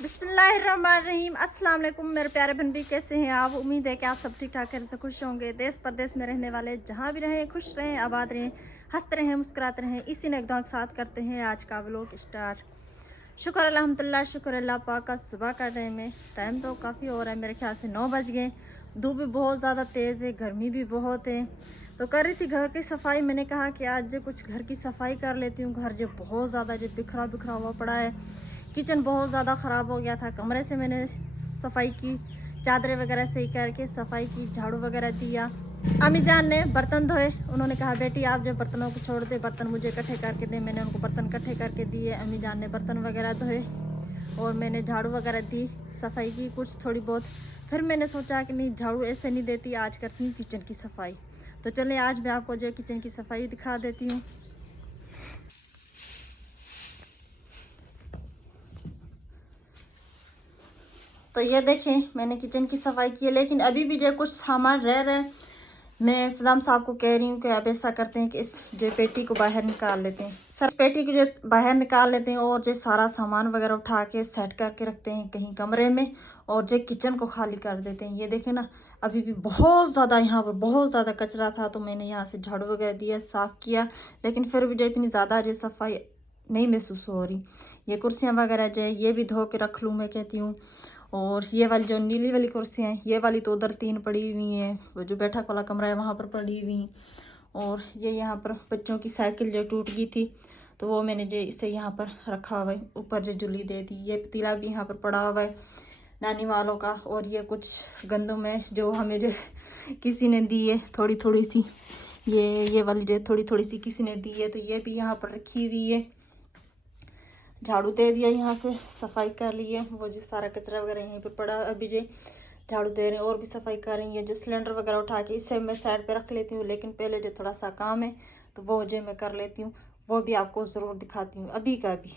बिस्मिल्लाहिर्रहमानिर्रहीम। अस्सलाम वालेकुम मेरे प्यारे बहन भी, कैसे हैं आप? उम्मीद है कि आप सब ठीक ठाक से खुश होंगे। देश परदेश में रहने वाले जहाँ भी रहें, खुश रहें, आबाद रहें, हंसते रहें, मुस्कुराते रहें। इसी ने एक दुआ के साथ करते हैं आज का व्लॉग स्टार्ट। शुक्र अल्हम्दुलिल्लाह, शुक्र अल्लाह पाक का। सुबह का टाइम तो काफ़ी हो रहा है, मेरे ख्याल से 9 बज गए। धूप भी बहुत ज़्यादा तेज़ है, गर्मी भी बहुत है। तो कर रही थी घर की सफाई। मैंने कहा कि आज जो कुछ घर की सफाई कर लेती हूँ। घर जो बहुत ज़्यादा जो बिखरा बिखरा हुआ पड़ा है। किचन बहुत ज़्यादा ख़राब हो गया था। कमरे से मैंने सफाई की, चादरें वगैरह सही करके सफाई की, झाड़ू वगैरह दिया। अम्मी जान ने बर्तन धोए। उन्होंने कहा बेटी आप जो बर्तनों को छोड़ दे, बर्तन मुझे इकट्ठे करके दे। मैंने उनको बर्तन इकट्ठे करके दिए। अम्मी जान ने बर्तन वगैरह धोए और मैंने झाड़ू वगैरह दी, सफाई की कुछ थोड़ी बहुत। फिर मैंने सोचा कि नहीं, झाड़ू ऐसे नहीं देती, आज करती हूँ किचन की सफाई। तो चलिए आज मैं आपको जो किचन की सफाई दिखा देती हूँ। तो ये देखें, मैंने किचन की सफाई की है, लेकिन अभी भी जो कुछ सामान रह रहे हैं। मैं सदाम साहब को कह रही हूँ कि आप ऐसा करते हैं कि इस जो पेटी को बाहर निकाल लेते हैं। सर पेटी को जो बाहर निकाल लेते हैं और जो सारा सामान वगैरह उठा के सेट करके रखते हैं कहीं कमरे में, और जो किचन को खाली कर देते हैं। ये देखें ना, अभी भी बहुत ज़्यादा यहाँ पर बहुत ज़्यादा कचरा था। तो मैंने यहाँ से झाड़ू वगैरह दिया, साफ़ किया, लेकिन फिर भी जो इतनी ज़्यादा जो सफाई नहीं महसूस हो रही। ये कुर्सियाँ वगैरह जो ये भी धो के रख लूँ मैं कहती हूँ। और ये वाली जो नीली वाली कुर्सियाँ हैं, ये वाली तो उधर 3 पड़ी हुई हैं। वो जो बैठक वाला कमरा है वहाँ पर पड़ी हुई। और ये यहाँ पर बच्चों की साइकिल जो टूट गई थी, तो वो मैंने जो इसे यहाँ पर रखा हुआ है, ऊपर जो जुली दे दी। ये पतीला भी यहाँ पर पड़ा हुआ है नानी वालों का। और ये कुछ गंदम है जो हमें जो किसी ने दी है, थोड़ी थोड़ी सी। ये वाली जो थोड़ी थोड़ी सी किसी ने दी है, तो ये भी यहाँ पर रखी हुई है। झाड़ू दे दिया, यहाँ से सफाई कर ली है। वो जो सारा कचरा वगैरह यहीं पे पड़ा, अभी जो झाड़ू दे रहे हैं और भी सफाई कर रही है। जो सिलेंडर वगैरह उठा के इसे मैं साइड पे रख लेती हूँ, लेकिन पहले जो थोड़ा सा काम है तो वो जो मैं कर लेती हूँ, वो भी आपको ज़रूर दिखाती हूँ अभी का अभी।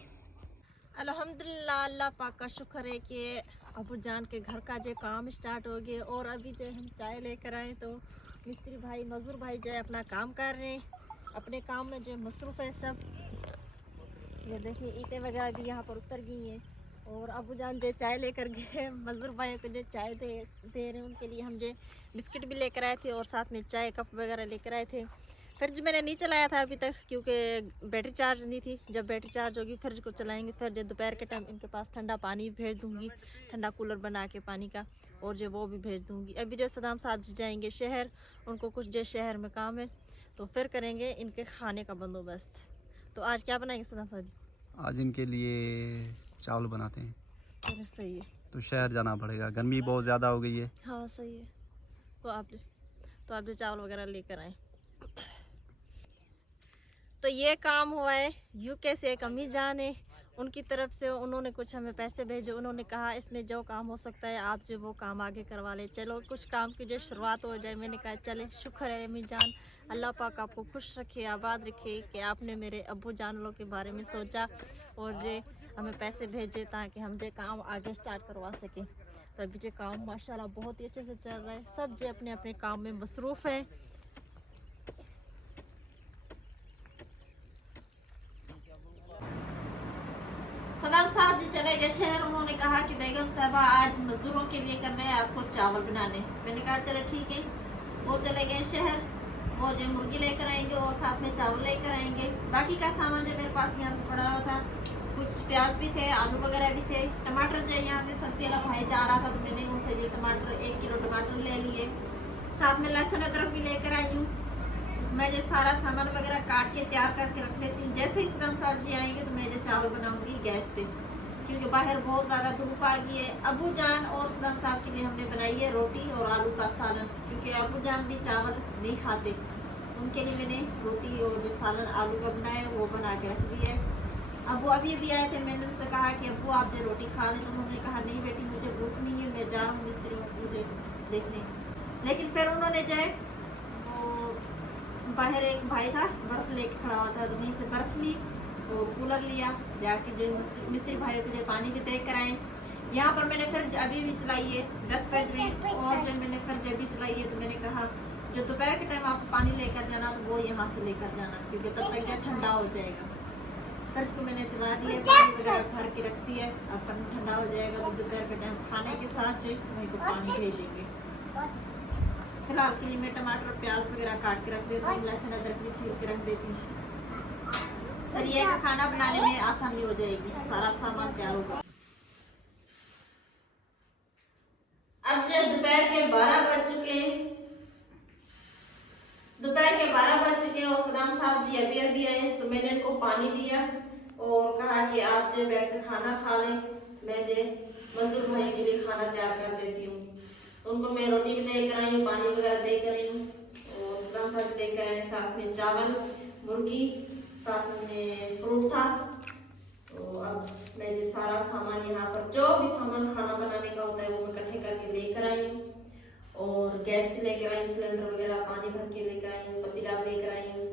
अल्हम्दुलिल्लाह, अल्लाह पाक का शुक्र है कि अबू जान के घर का जो काम स्टार्ट हो गया। और अभी जो हम चाय लेकर आए तो मिस्त्री भाई, मजदूर भाई जो अपना काम कर रहे हैं, अपने काम में जो मसरूफ़ है सब। ये देखिए ईंटें वगैरह भी यहाँ पर उतर गई हैं। और अबू जान जो चाय लेकर गए, मजदूर भाइयों को जो चाय दे रहे हैं, उनके लिए हम जो बिस्किट भी लेकर आए थे और साथ में चाय कप वगैरह लेकर आए थे। फिर जो मैंने नहीं चलाया था अभी तक, क्योंकि बैटरी चार्ज नहीं थी। जब बैटरी चार्ज होगी फिर को चलाएंगे। फिर जो दोपहर के टाइम इनके पास ठंडा पानी भेज दूँगी, ठंडा कूलर बना के पानी का, और जो वो भी भेज दूँगी। अभी जो सदाम साहब जी जाएंगे शहर, उनको कुछ जो शहर में काम है, तो फिर करेंगे इनके खाने का बंदोबस्त। तो आज क्या बनाएंगे सदाम साहब? आज इनके लिए चावल बनाते हैं। चलो सही है। तो शहर जाना पड़ेगा, गर्मी बहुत ज़्यादा हो गई है। हाँ सही है। तो आप जो चावल वगैरह लेकर आए। तो ये काम हुआ है यूके से। एक अम्मी जान है, उनकी तरफ से उन्होंने कुछ हमें पैसे भेजे। उन्होंने कहा इसमें जो काम हो सकता है आप जो वो काम आगे करवा ले। चलो कुछ काम की जो शुरुआत हो जाए। मैंने कहा चले, शुक्र है अम्मी जान, अल्लाह पाक आपको खुश रखे, आबाद रखे कि आपने मेरे अब्बू जान लोग के बारे में सोचा और जो हमें पैसे भेजे ताकि हम जो काम आगे स्टार्ट करवा सकें। तो अभी जो काम माशाल्लाह बहुत ही अच्छे से चल रहा है। सब जो अपने अपने काम में मसरूफ़ हैं। सदाम साहब जी चले गए शहर। उन्होंने कहा कि बेगम साहबा आज मजदूरों के लिए करना है आपको चावल बनाने। मैंने कहा चलो ठीक है। वो चले गए शहर। वो जो मुर्गी लेकर आएंगे और साथ में चावल लेकर आएंगे। बाकी का सामान जो मेरे पास यहाँ पे पड़ा हुआ था, कुछ प्याज भी थे, आलू वगैरह भी थे, टमाटर जो यहाँ से सब्जी वाला भाई जा रहा था तो मैंने उनसे ये टमाटर 1 किलो टमाटर ले लिए। साथ में लहसुन अदरक भी लेकर आई हूँ। मैं जो सारा सामान वगैरह काट के तैयार करके रख लेती हूँ। जैसे ही सदाम साहब जी आएंगे तो मैं जो चावल बनाऊंगी गैस पे, क्योंकि बाहर बहुत ज़्यादा धूप आ गई है। अबू जान और सदाम साहब के लिए हमने बनाई है रोटी और आलू का सालन, क्योंकि अबू जान भी चावल नहीं खाते। उनके लिए मैंने रोटी और जो सालन आलू का बनाया वो बना के रख दिया है। अबू अभी अभी आए थे, मैंने उनसे कहा कि अबू आप जो रोटी खा लें, तो उन्होंने कहा नहीं बेटी मुझे भूख नहीं है, मैं जा रहा हूँ मिस्त्रियों को देखने। लेकिन फिर उन्होंने जो वो बाहर एक भाई था बर्फ़ लेके खड़ा हुआ था, तो वहीं से बर्फ़ ली और कूलर लिया, जाके जो मिस्त्री भाइयों के लिए पानी भी दे कर आए। यहाँ पर मैंने फिर अभी भी चलाई है 10 बज रहे, और जब मैंने फिर जब भी चलाई है तो मैंने कहा जो दोपहर के टाइम आप पानी लेकर जाना तो वो यहाँ से लेकर जाना, क्योंकि तब तक ठंडा हो जाएगा। फ्रिज को मैंने चला दिया, पानी वगैरह भर के रख दिया। अब पानी ठंडा हो जाएगा तो दोपहर के टाइम खाने के साथ जो वहीं को पानी भेजेंगे। फिलहाल के लिए मैं टमाटर और प्याज वगैरह काट के रख देती हूँ, लहसुन अदरक भी छील के रख देती हूँ। फिर ये खाना बनाने में आसानी हो जाएगी, सारा सामान तैयार होगा। अब जो दोपहर के 12 बज चुके हैं, और सदाम साहब जी अभी आए, तो मैंने इनको पानी दिया और कहा कि आप जो बैठ कर खाना खा लें, मैं जो मजदूर भाई के लिए खाना तैयार कर देती हूँ। तो उनको मैं रोटी भी देकर आई हूँ, पानी वगैरह देकर आई हूँ, और सदाम साहब देकर आए साथ में चावल, मुर्गी, साथ में फ्रूट था। तो अब मैं जो सारा सामान यहाँ पर जो भी सामान खाना बनाने का होता है वो मैं इकट्ठे करके लेकर आई हूँ, और गैस भी लेकर आई हूँ, सिलेंडर वगैरह पानी भर के लेकर आई हूँ, पतीला लेकर आई हूँ।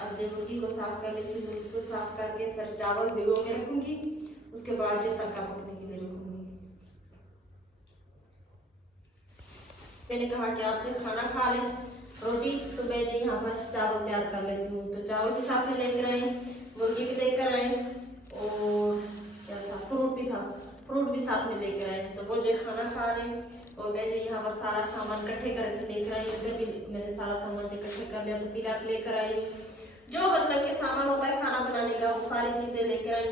अब जो मुर्गी को साफ कर लेती हूँ, मुर्गी को साफ करके फिर चावल भिगो के रखूंगी, उसके बाद जो तड़का पकने के लिए रखूंगी। मैंने कहा कि आप जो खाना खा लें रोटी, तो मैं जो यहाँ पर चावल तैयार कर लेती हूँ। तो चावल भी साथ में लेकर आए, मुर्गी भी लेकर आए, और क्या था, फ्रूट भी था, फ्रूट भी साथ में लेकर आए। तो वो जो खाना खा रहे हैं, और मैं जो यहाँ पर सारा सामान इकट्ठे करके लेकर आई, उधर भी मैंने सारा सामान इकट्ठे कर लिया, पतीला लेकर आई, जो मतलब के सामान होता है खाना बनाने का वो सारी चीजें लेकर आई,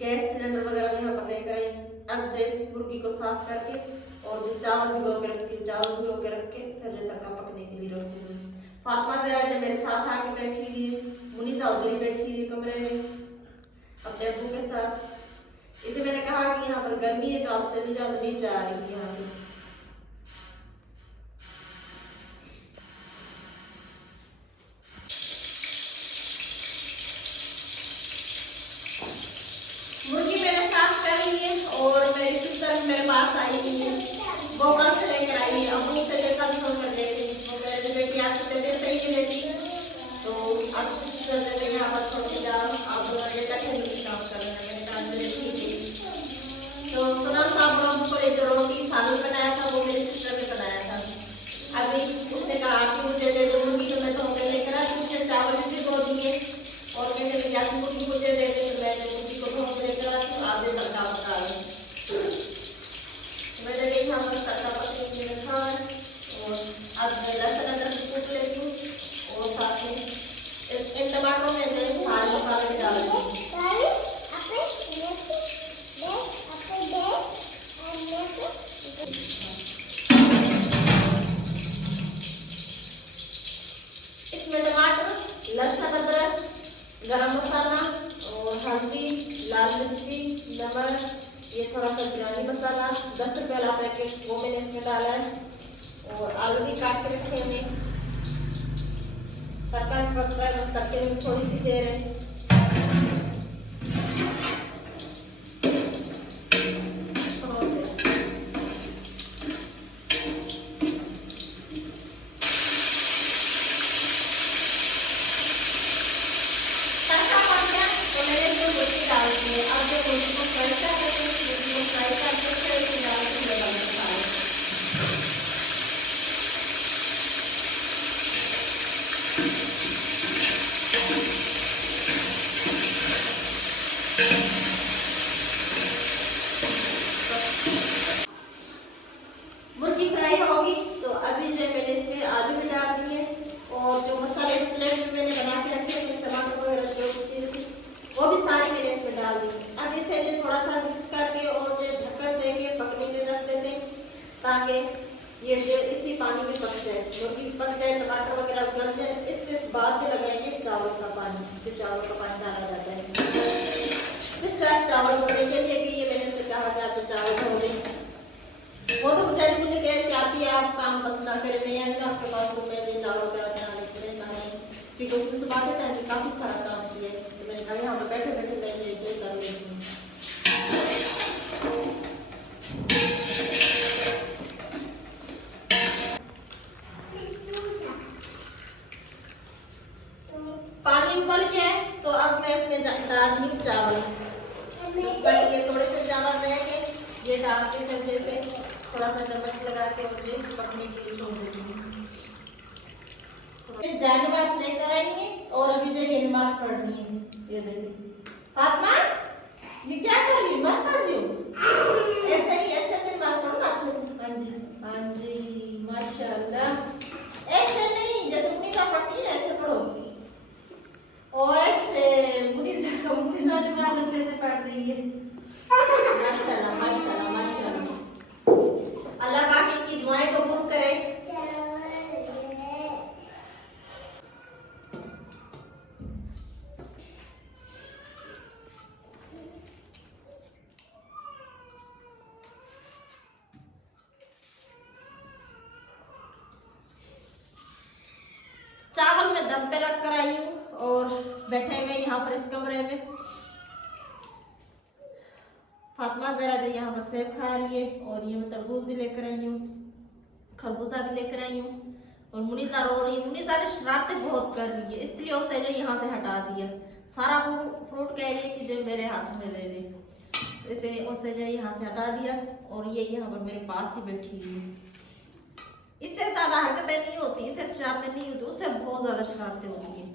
गैस सिलेंडर वगैरह यहाँ पर लेकर आई। अब जो मुर्गी को साफ करके और जो चावल भिगो के रख के फिर जो तड़का पकने के लिए रखूंगी। फातिमा ज़रा जो मेरे साथ आके बैठी हुई है, मुनीसा उधर बैठी हुई कमरे में अपने अब्बू के साथ। इसे मैंने कहा कि यहाँ पर गर्मी है तो आप चली जाओ, तो नहीं जा रही थी यहाँ से। मुर्गी मैंने साफ कर ली है, और मेरी सिस्टर मेरे पास आई हुई है, वो कल से लेकर आई है। अब्बू से लेकर फोन कर लेते, वो मेरी बेटी आपकी तबीयत सही है बेटी, तो अब सिस्टर ने यहाँ पर छोड़ के जाओ, आप दोनों बेटा के काम कर रहे हैं। मैंने कहा ठीक है। तो सदाम साहब को जो रोटी सालन बनाया था वो मेरी सिस्टर ने बनाया था। अभी उसने कहा आप मुझे दे दो मुर्गी, तो मैं तो लेकर आई, उसने चावल भी धो दिए, और कहते लगे आप मुर्गी मुझे दे दे, तो मैं मुर्गी को धो के लेकर आई, आधे तड़का पका ली। मैंने देखा पर तड़का पकने के लिए रखा है, और अब मैं लहसुन अदरक कूट लेती हूँ, और साथ में इन टमाटरों में मैं सारे मसाले भी डाल देती हूँ। इसमें टमाटर, लहसुन अदरक, गरम मसाला और हल्दी, लाल मिर्ची, नमक, ये थोड़ा सा बिरयानी मसाला 10 रुपये वाला पैकेट वो मैंने इसमें डाला है, और आलू भी काट के रखे हैं। तड़का पक रहा है, बस तड़के में थोड़ी सी देर है। मुर्गी फ्राई होगी तो अभी जो मैंने इसमें आलू भी डाल दिए, और जो मसाले इस प्लेट में मैंने बना के रखे थे, टमाटर वगैरह जो चीज़ थी वो भी सारी मैंने इसमें डाल दी। अब इसे जो थोड़ा सा मिक्स करके और जो ढक्कन देके पकने में रख देते हैं, ताकि ये जो इसी पानी में पक जाए, मुर्गी पक जाए, टमाटर वगैरह गल जाए। इसके बाद में लगाएंगे चावल का पानी, जो चावल का पानी डाला जाता है। सिस्टर चावल धोने के लिए गई है, मैंने उससे कहा कि आप चावल धो दें, वो तो बेचारी मुझे कह रही आती है आप काम बस ना करें, मैं आई आपके पास, तो मैं ये चावल वगैरह बना लेते हैं, क्योंकि उसने सुबह के टाइम में काफ़ी सारा काम किया है। तो मैंने कहा यहाँ पर बैठे बैठे मैं ये कर लेती हूँ। पानी उबल गया है, तो अब मैं इसमें डाल रही हूँ चावल। इसका ये थोड़े से चावल रहेंगे, ये डाल के फिर जैसे थोड़ा सा चम्मच लगा के मुझे पकने के लिए छोड़ देती हूँ। जानवास लेकर आएंगे, और अभी जो ये नमाज पढ़नी है, ये देखिए फातिमा ये क्या कर रही हो? नमाज पढ़ रही हो? ऐसे नहीं, अच्छे से नमाज पढ़ो ना, अच्छे से। हाँ जी, हाँ जी, माशाल्लाह। ऐसे नहीं, जैसे मुनीसा पढ़ती है ना, ऐसे पढ़ो। और ऐसे मुनीसा नमाज अच्छे से पढ़ रही है। माशाल्लाह, माशाल्लाह, माशाल्लाह। अल्लाह पाक इनकी दुआएं कबूल करे। चावल में दम पे रख कर आई हूँ और बैठे हुए यहाँ पर इस कमरे में। फातिमा जरा जो यहाँ पर सेब खा रही है और ये मैं तरबूज भी लेकर आई हूँ, खरबूजा भी लेकर आई हूँ। और मुनीसा रो रही है। मुनीसा ने शरारतें बहुत कर रही है, इसलिए उसे जो यहाँ से हटा दिया। सारा फ्रूट कह रही है कि जो मेरे हाथ में दे दे, तो इसे उसे जो यहाँ से हटा दिया और ये यहाँ पर मेरे पास ही बैठी हुई है। इससे ज्यादा हरकतें नहीं होती, इससे शरारतें नहीं होती, उससे बहुत ज्यादा शरारतें होती हैं।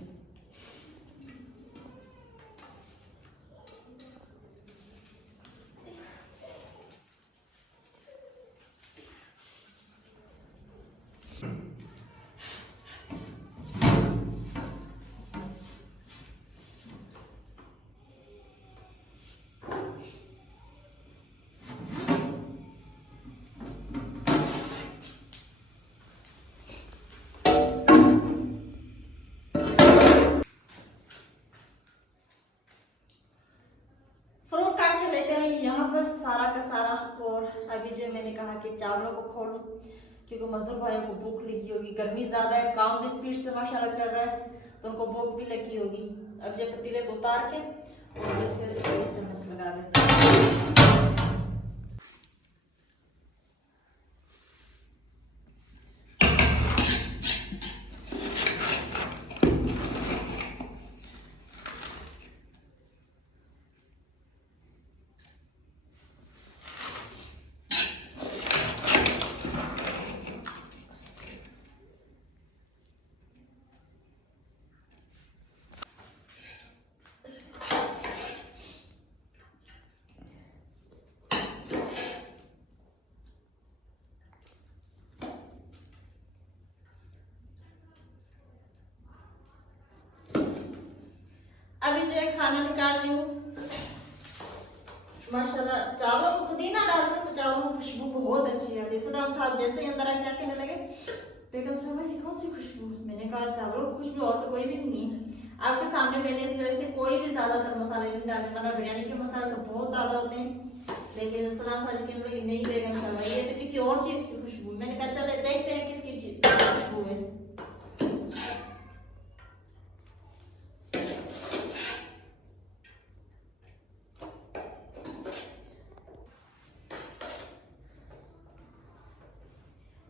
यहाँ पर सारा का सारा। और अभी जो मैंने कहा कि चावलों को खोलूं क्योंकि मजदूर भाइयों को भूख लगी होगी, गर्मी ज्यादा है, काम भी स्पीड से माशाल्लाह चल रहा है, तो उनको भूख भी लगी होगी। अब जो पतीले को उतार के और फिर चम्मच लगा देते हैं। अभी जो खाना निकाल रही हूँ, माशाल्लाह चावलों में पुदीना डालते हैं तो चावलों में खुशबू बहुत अच्छी आती है। सदाम साहब जैसे ही अंदर आके क्या कहने लगे, बेगम साहब ये कौन सी खुशबू? मैंने कहा चावलों की खुशबू और तो कोई भी नहीं है। आपके सामने मैंने इस वजह से कोई भी ज्यादातर मसाले नहीं डाले, वरना बिरयानी के मसाले तो बहुत ज्यादा होते हैं। लेकिन सदाम साहब कहने लगे नहीं बेगम साहब ये तो किसी और चीज की खुशबू। मैंने कहा चले देखते हैं किसकी चीज खुशबू है।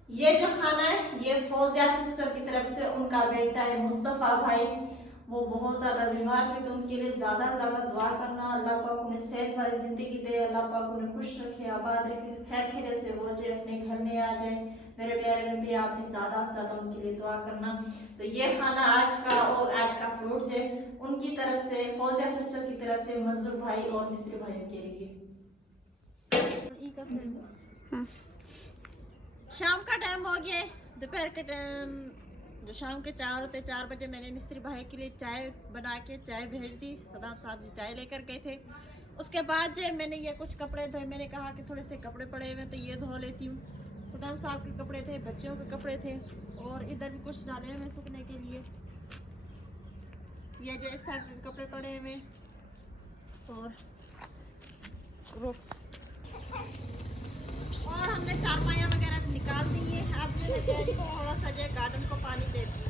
ये जो खाना है ये फौजिया सिस्टर की तरफ से, उनका बेटा है मुस्तफा भाई, वो बहुत ज्यादा बीमार थे, तो उनके लिए ज्यादा ज्यादा दुआ करना। अल्लाह पाक उन्हें सेहत वाली जिंदगी दे, अल्लाह पाक उन्हें खुश रखे, आबाद रखे, खैर खैर से वो जो अपने घर में आ जाए। मेरे प्यारे नबी आप भी ज्यादा से ज्यादा उनके लिए दुआ करना। तो ये खाना आज का और आज का फ्रूट जो उनकी तरफ से, फौजिया सिस्टर की तरफ से, मजदूर भाई और मिस्त्री भाई के लिए। शाम का टाइम हो गया, दोपहर के टाइम जो शाम के 4 होते 4 बजे मैंने मिस्त्री भाई के लिए चाय बना के चाय भेज दी। सदाम साहब जी चाय लेकर गए थे। उसके बाद जो मैंने ये कुछ कपड़े धोए, मैंने कहा कि थोड़े से कपड़े पड़े हुए तो ये धो लेती हूँ। सदाम साहब के कपड़े थे, बच्चों के कपड़े थे और इधर भी कुछ डाले हुए सूखने के लिए। ये जो इस साइड में कपड़े पड़े हुए और हमने चारपाइयाँ वगैरह निकाल दी है। अब जो है थोड़ा सा जो गार्डन को पानी दे दी।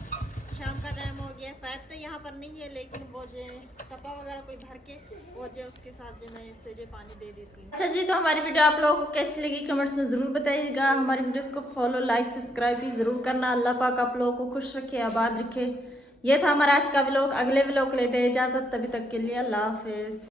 शाम का टाइम हो गया, पाइप तो यहाँ पर नहीं है, लेकिन वो जो टपा वगैरह कोई भर के वो जो उसके साथ जो मैं इससे जो पानी दे देती हूँ। अच्छा जी, तो हमारी वीडियो आप लोगों को कैसी लगी कमेंट्स में ज़रूर बताइएगा। हमारी वीडियोस को फॉलो, लाइक, सब्सक्राइब भी ज़रूर करना। अल्लाह पाक आप लोगों को खुश रखे, आबाद रखे। ये था हमारा आज का व्लॉग। अगले व्लॉग लेते इजाज़त, तभी तक के लिए अल्लाह हाफिज़।